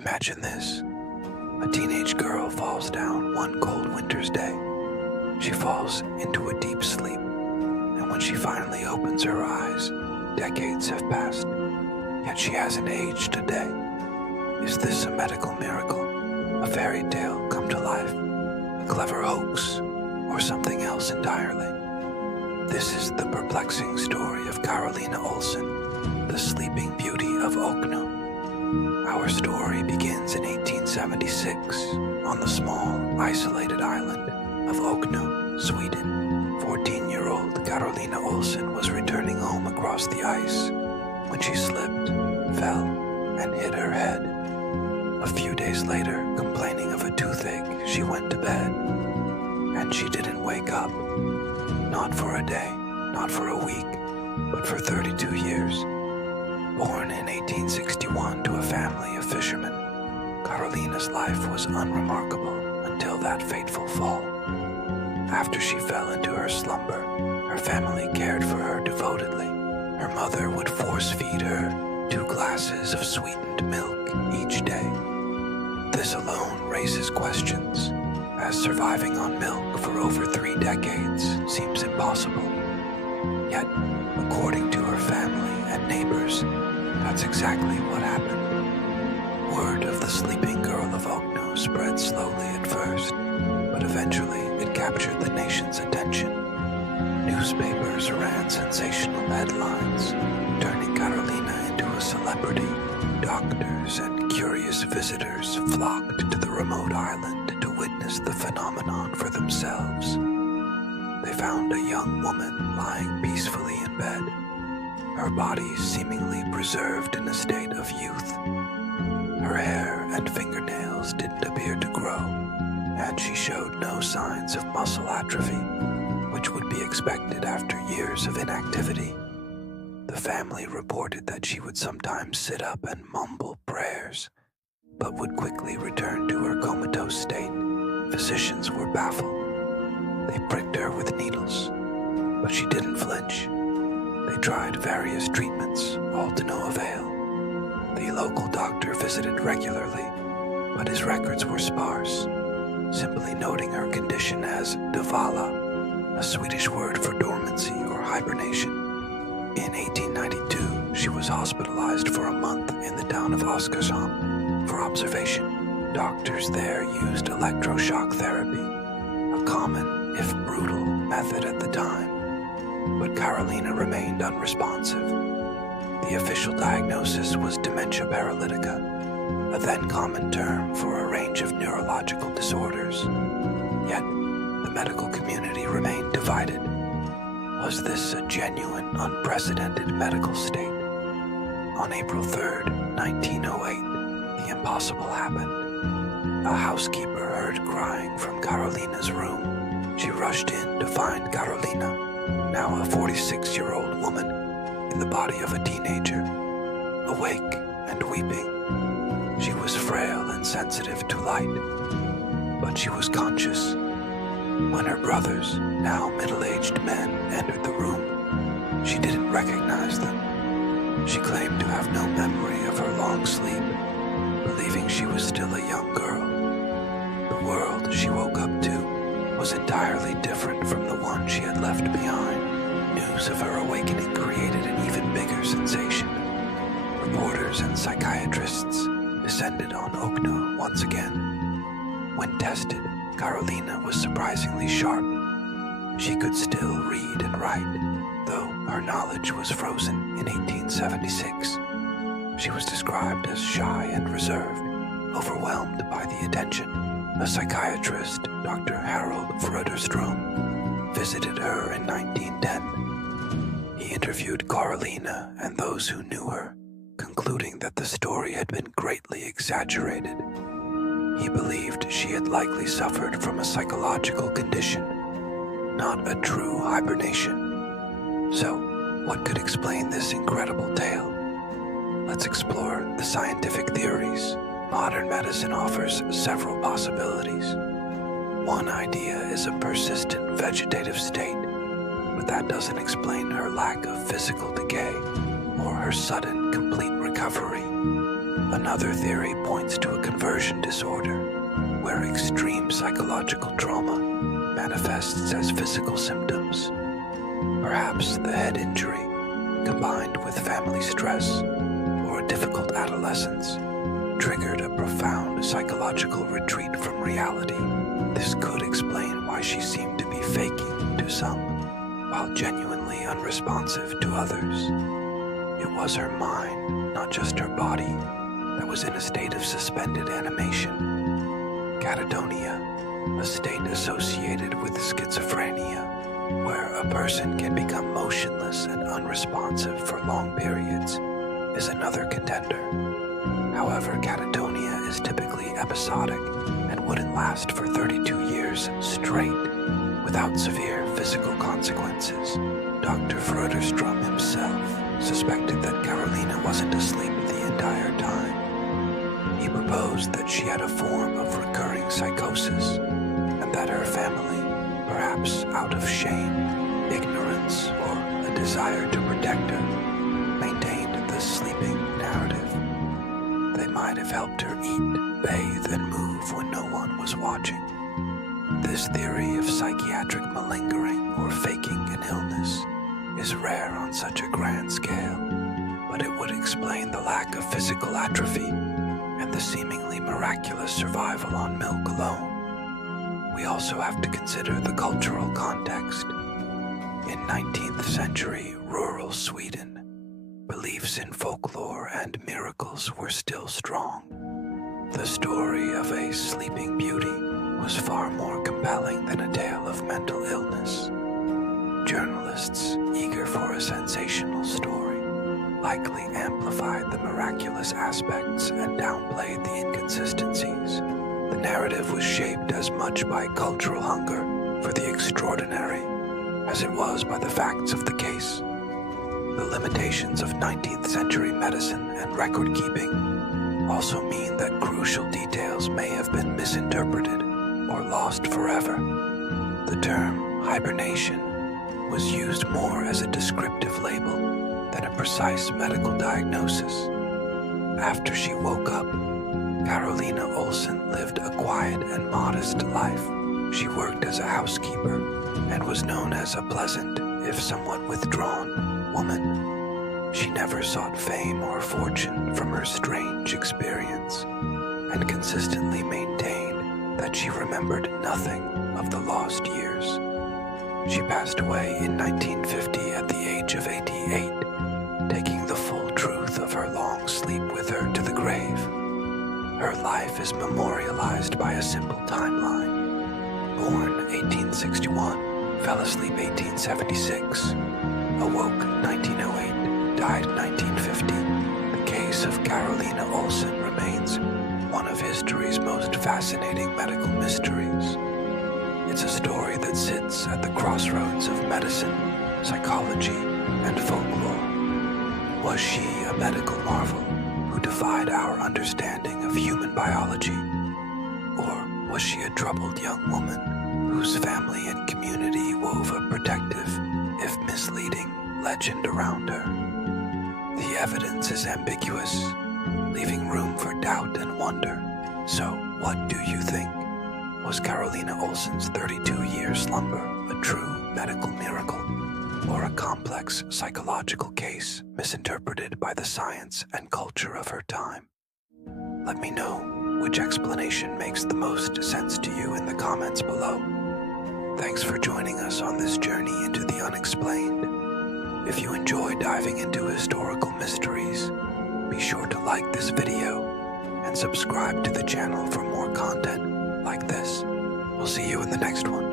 Imagine this. A teenage girl falls down one cold winter's day. She falls into a deep sleep, and when she finally opens her eyes, decades have passed, yet she hasn't aged a day. Is this a medical miracle? A fairy tale come to life? A clever hoax? Or something else entirely? This is the perplexing story of Karolina Olsson, the sleeping beauty of Okno. Our story begins in 1876 on the small, isolated island of Okno, Sweden. 14-year-old Karolina Olsson was returning home across the ice when she slipped, fell, and hit her head. A few days later, complaining of a toothache, she went to bed. And she didn't wake up. Not for a day, not for a week, but for 32 years. Born in 1861 to a family of fishermen, Karolina's life was unremarkable until that fateful fall. After she fell into her slumber, her family cared for her devotedly. Her mother would force-feed her 2 glasses of sweetened milk each day. This alone raises questions, as surviving on milk for over 3 decades seems impossible. Yet, according to her family and neighbors, that's exactly what happened. Word of the sleeping girl of Okno spread slowly at first, but eventually it captured the nation's attention. Newspapers ran sensational headlines, turning Karolina into a celebrity. Doctors and curious visitors flocked to the remote island to witness the phenomenon for themselves. They found a young woman lying peacefully in bed, her body seemingly preserved in a state of youth. Her hair and fingernails didn't appear to grow, and she showed no signs of muscle atrophy, which would be expected after years of inactivity. The family reported that she would sometimes sit up and mumble prayers, but would quickly return to her comatose state. Physicians were baffled. They pricked her with needles, but she didn't flinch. They tried various treatments, all to no avail. The local doctor visited regularly, but his records were sparse, simply noting her condition as dvala, a Swedish word for dormancy or hibernation. In 1892, she was hospitalized for a month in the town of Oskarshamn for observation. Doctors there used electroshock therapy, a common, if brutal, method at the time. But Karolina remained unresponsive. The official diagnosis was dementia paralytica, a then common term for a range of neurological disorders. Yet, the medical community remained divided. Was this a genuine, unprecedented medical state? On April 3rd, 1908, the impossible happened. A housekeeper heard crying from Karolina's room. She rushed in to find Karolina, now a 46-year-old woman, in the body of a teenager, awake and weeping. She was frail and sensitive to light, but she was conscious. When her brothers, now middle-aged men, entered the room, she didn't recognize them. She claimed to have no memory of her long sleep, believing she was still a young girl. The world she woke up to was entirely different from the one she had left behind. News of her awakening created an even bigger sensation. Reporters and psychiatrists descended on Okno once again. When tested, Karolina was surprisingly sharp. She could still read and write, though her knowledge was frozen in 1876. She was described as shy and reserved, overwhelmed by the attention. A psychiatrist, Dr. Harold Fröderström, visited her in 1910. He interviewed Karolina and those who knew her, concluding that the story had been greatly exaggerated. He believed she had likely suffered from a psychological condition, not a true hibernation. So, what could explain this incredible tale? Let's explore the scientific theories. Modern medicine offers several possibilities. One idea is a persistent vegetative state, but that doesn't explain her lack of physical decay or her sudden, complete recovery. Another theory points to a aversion disorder, where extreme psychological trauma manifests as physical symptoms. Perhaps the head injury, combined with family stress or a difficult adolescence, triggered a profound psychological retreat from reality. This could explain why she seemed to be faking to some, while genuinely unresponsive to others. It was her mind, not just her body, that was in a state of suspended animation. Catatonia, a state associated with schizophrenia, where a person can become motionless and unresponsive for long periods, is another contender. However, catatonia is typically episodic and wouldn't last for 32 years straight without severe physical consequences. Dr. Fröderström himself suspected that Karolina wasn't asleep the entire time. He proposed that she had a form of recurring psychosis and that her family, perhaps out of shame, ignorance, or a desire to protect her, maintained the sleeping narrative. They might have helped her eat, bathe, and move when no one was watching. This theory of psychiatric malingering or faking an illness is rare on such a grand scale, but it would explain the lack of physical atrophy and the seemingly miraculous survival on milk alone. We also have to consider the cultural context. In 19th century rural Sweden, beliefs in folklore and miracles were still strong. The story of a sleeping beauty was far more compelling than a tale of mental illness. Journalists, eager for a sensational story, likely amplified the miraculous aspects and downplayed the inconsistencies. The narrative was shaped as much by cultural hunger for the extraordinary as it was by the facts of the case. The limitations of 19th century medicine and record-keeping also mean that crucial details may have been misinterpreted or lost forever. The term hibernation was used more as a descriptive label than a precise medical diagnosis. After she woke up, Karolina Olsson lived a quiet and modest life. She worked as a housekeeper and was known as a pleasant, if somewhat withdrawn, woman. She never sought fame or fortune from her strange experience and consistently maintained that she remembered nothing of the lost years. She passed away in 1950 at the age of 88, taking the full truth of her long sleep with her to the grave. Her life is memorialized by a simple timeline. Born 1861, fell asleep 1876, awoke 1908, died 1950. The case of Karolina Olsson remains one of history's most fascinating medical mysteries. It's a story that sits at the crossroads of medicine, psychology, and folklore. Was she a medical marvel who defied our understanding of human biology? Or was she a troubled young woman whose family and community wove a protective, if misleading, legend around her? The evidence is ambiguous, leaving room for doubt and wonder. So, what do you think? Was Karolina Olsson's 32-year slumber a true medical miracle, or a complex psychological case misinterpreted by the science and culture of her time? Let me know which explanation makes the most sense to you in the comments below. Thanks for joining us on this journey into the unexplained. If you enjoy diving into historical mysteries, be sure to like this video and subscribe to the channel for more content like this. We'll see you in the next one.